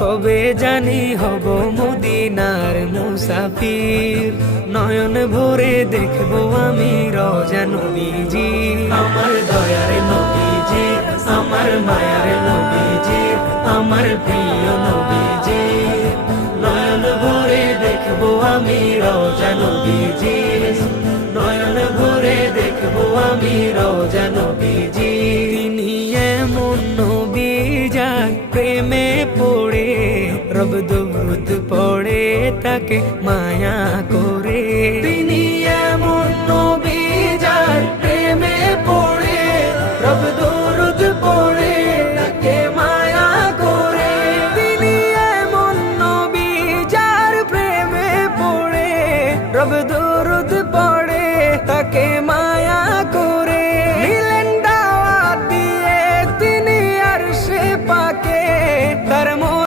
কবে জানি হব মদিনার মুসাফির, নয়ন ভরে দেখবো আমি রওজা নবীজি। আমার দয়ার নবীজি, আমার মায়ার নবীজি, আমার প্রিয় নবীজি, নয়ন ভরে দেখবো আমি রওজা নবীজি, নয়ন ভরে দেখবো আমি রওজা নবীজি। তিনি এমন নবী যার প্রেমে পড়ে রব দরুদ পড়ে তাকে মায়া করে। তিনি